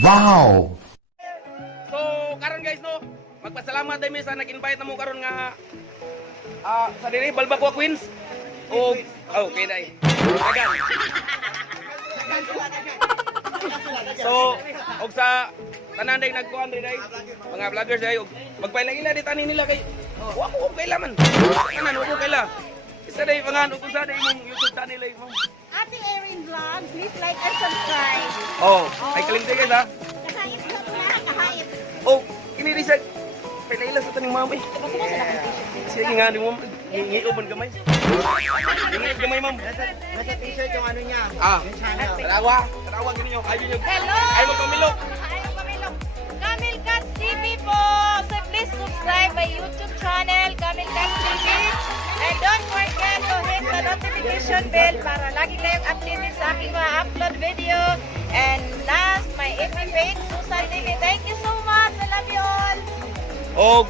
Wow! So, karon guys no, magpasalamat tayo mi sa nag-invite na mo karon nga sa diri Balbacua Queens. O okay dai. So, og sa tanan day nagkuan diri dai, mga vloggers dai og magpailang-ila di tanin nila kay wa ko okay laman. Kanan ko kaila. Isa dai pangan ug sa dai imong YouTube channel ay mo. Ate Erin Vlog, please like and subscribe. Oh, ay kalimti guys ha. Kahait na po na, kahait. Oh, kini di sa pailang-ila sa taning ma'am eh. Sige nga di mo ngiuban gamay. Ngiuban gamay ma'am. Nasa t-shirt yung ano niya. Yung channel. Tarawa gini nyo. Ayun yung. Hello! Ay magpamilok. Ayaw pamilok. Camel Cats TV po. So please subscribe my YouTube channel, Camel Cats TV. And don't forget to hit the notification bell para lagi kayong updated sa aking mga upload video. And last, my FB page, Susan TV. Thank you so much. I love you all. Og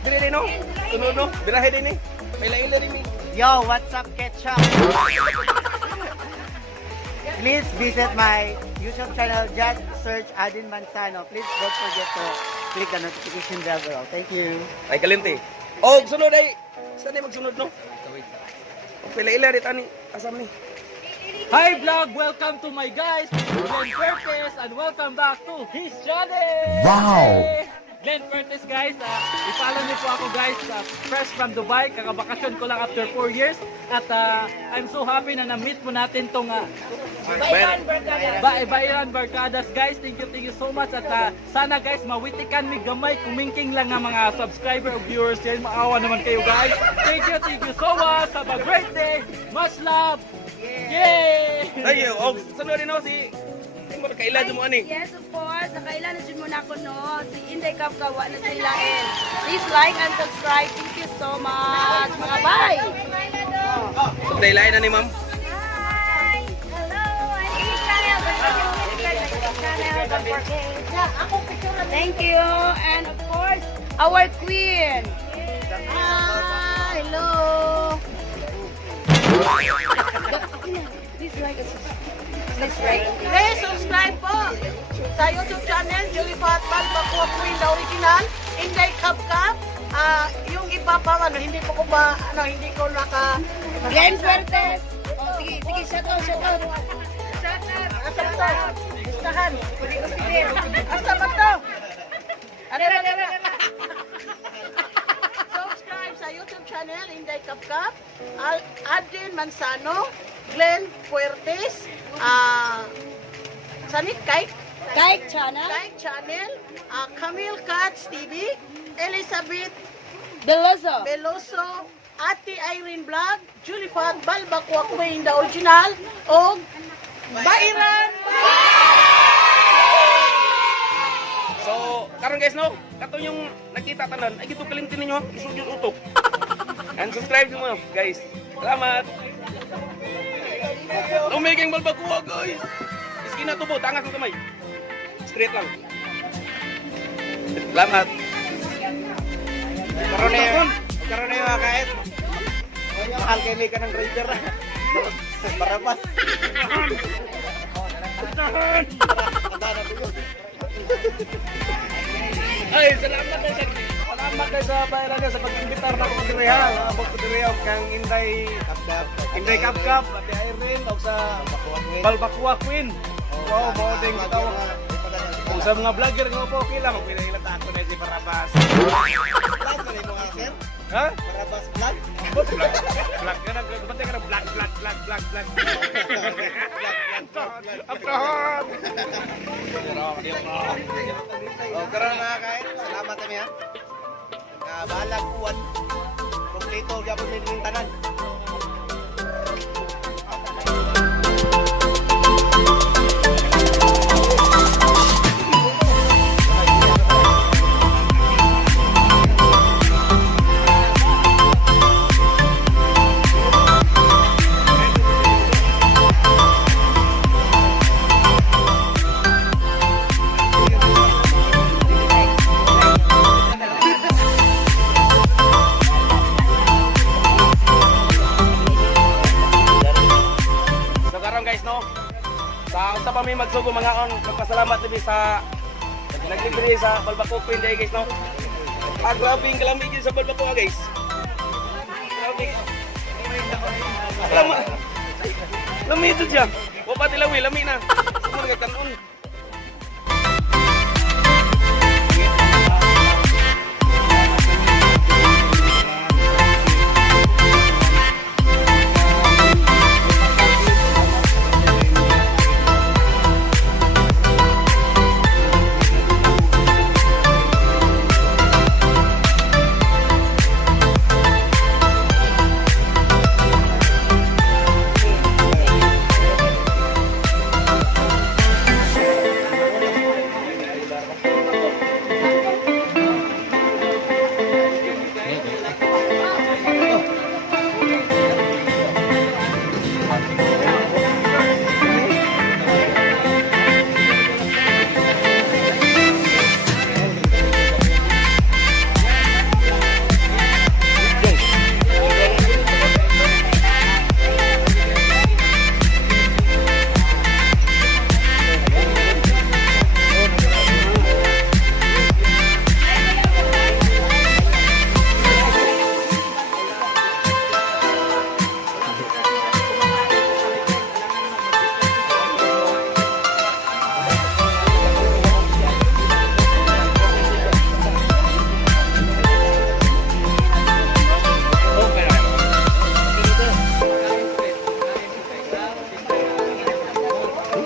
dili din no. Sunod no. Birahe din eh. Pailang-ila din eh. Yo, what's up, Ketchup? Please visit my YouTube channel. Just search Adin Manzano. Please don't forget to click the notification bell below. Thank you. Ay kalimti. Og sunod ay. Saan ay magsunod no? Pailang-ila din tani. Asam ni. Hi vlog! Welcome to my guys, Glenn Curtis, and welcome back to his channel! Wow! Glenn Curtis guys, i-follow niyo po ako guys, fresh from Dubai, kakabakasyon ko lang after 4 years, at I'm so happy na na-meet po natin tong BAIRAN BARKADAZ guys. Thank you so much, at sana guys mawitikan mi gamay, kumingking lang nga mga subscriber o viewers yan, maawa naman kayo guys. Thank you so much, have a great day, much love! Yay! Ay, og sunod din no si. Mo kaila mo ani. Yes, of course. Nakailan na dyan muna ako, no? Si Inday Kapkawa na sila. Please like and subscribe. Thank you so much. Mga bye! Pailang na ni ma'am. Hi! Hello! I'm in channel. Thank you. And of course, our queen. Hi! Hello! Please like and subscribe. Please subscribe po sa YouTube channel, Julie Fatman, Bakwa Queen, the original, Inday Kapkap. Yung iba pa, hindi ko naka... Glenn Fuertes. Oh, sige, shout out. Gustahan. Asa ba to? Subscribe sa YouTube channel, Inday Kapkap, Adin Manzano, Glenn Fuertes, Kite Channel, Camel Cats TV, Elizabeth Beloso, Ate Irene Vlog, Julie Fat, Balbacua Queen, the original, o BAIRAN. So, karon guys no, katong yung nakita tanan, ay gito kalimtin ninyo, isugod utok. And subscribe nyo guys. Salamat. Tumiging Balbacua guys. Iski na tubo, tangas ng kamay. Straight lang. Salamat. Karoon na yung mga kahit. Mahal kayo may ka ng rider. Barapas. Ay, salamat guys sa BAIRAN sa pag-imbitar na ko diri ha. Abot ko diri og kang Inday Kapkap, Ate Irene og sa Balbacua Queen. Wow, mo ding tawag. Kung sa mga vlogger nga po okay lang, magpinailan ta ako na si Barabas. Vlog ka rin mga sir? Ha? Barabas vlog? Vlog ka na, bantay ka na vlog. Apahon! O, karoon mga kahit. Salamat kami ha. Bahalag uwan. Kompleto, gabon din yung tanan. pa mi magsugo mga on. Magpasalamat din sa naglibre sa Balbako Queen day guys no. Grabe yung kalamig sa Balbako guys. Grabe. Lama. Lami ito siya. Wapa tilawi, lami na. Sumur ka kanon.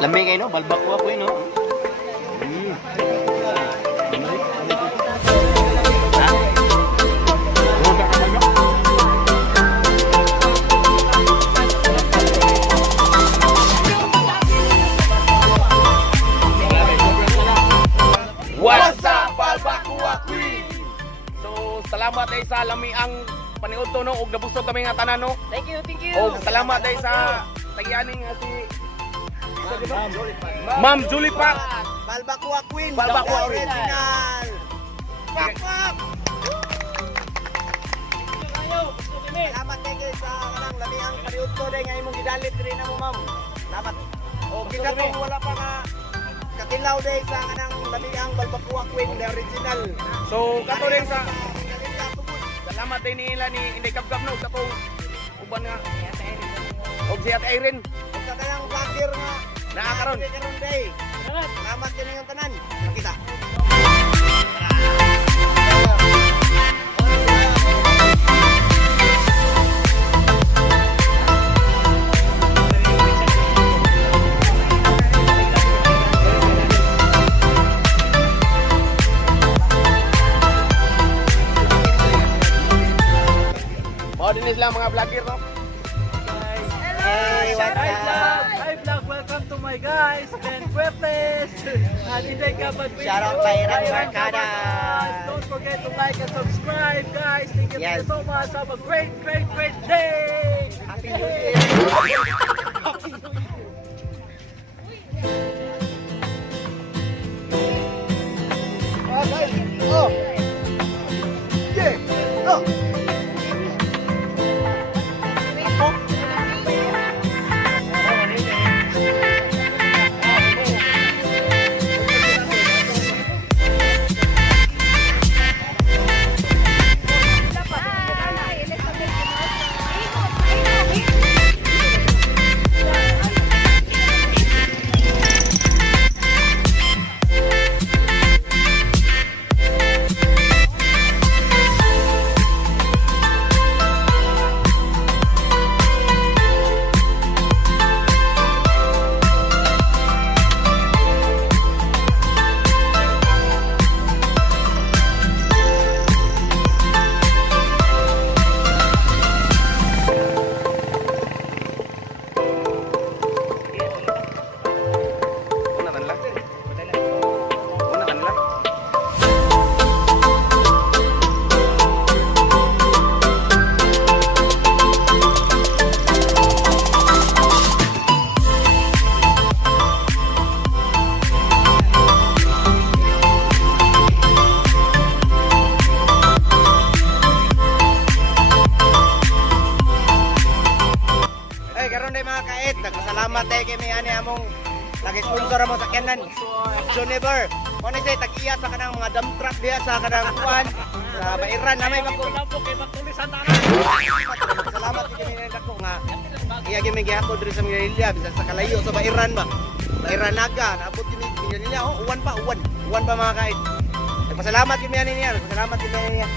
Lamig kayo, no? Balbako ako no? What's up, Balbako Queen? So, salamat ay sa lamiang paniud to no ug nabusog kami nga tanan no. Thank you, thank you. Og salamat ay sa tagyaning nga si Ma'am Julie Pak. Balbako Queen. Balbako Queen. Original. Pak! Salamat kayo sa kanang lamiang paniud ko day nga imong gidalit rin na mo ma'am. Salamat. O kita kung wala pa ka katilaw day sa kanang lamiang Balbako Queen the original. So, kato rin sa salamat din nila ni Inday Kabgab no sa tong uban nga og si Ate Irene Ug sa kanang vlogger nga nakakaron. karon day. Salamat din ang tanan. Makita. Mao din sila mga vlogger no. Hey, what's Hi up? vlog! Hi vlog! Welcome to my guys! Ben Puertes! At Inday Kapat Video! Shout out BAIRAN BAIRAN Barkadas. Don't forget to like and subscribe guys! Thank you Yes. so much! Have a great day! Happy New Year. Oh. Yeah. Oh. Nag-sponsor mo sa kanan. Juniper. Kung say tag-iya sa kanang mga dump truck diya sa kanang kuan sa Bairan na may bako. Salamat kay kami nako nga. Iya gyud may gihapon diri sa Mindanao bisan sa kalayo sa Bairan ba. Bairan naga naabot kami Mindanao. Uwan pa mga kahit. Nagpasalamat kami niya. Nagpasalamat kami niya.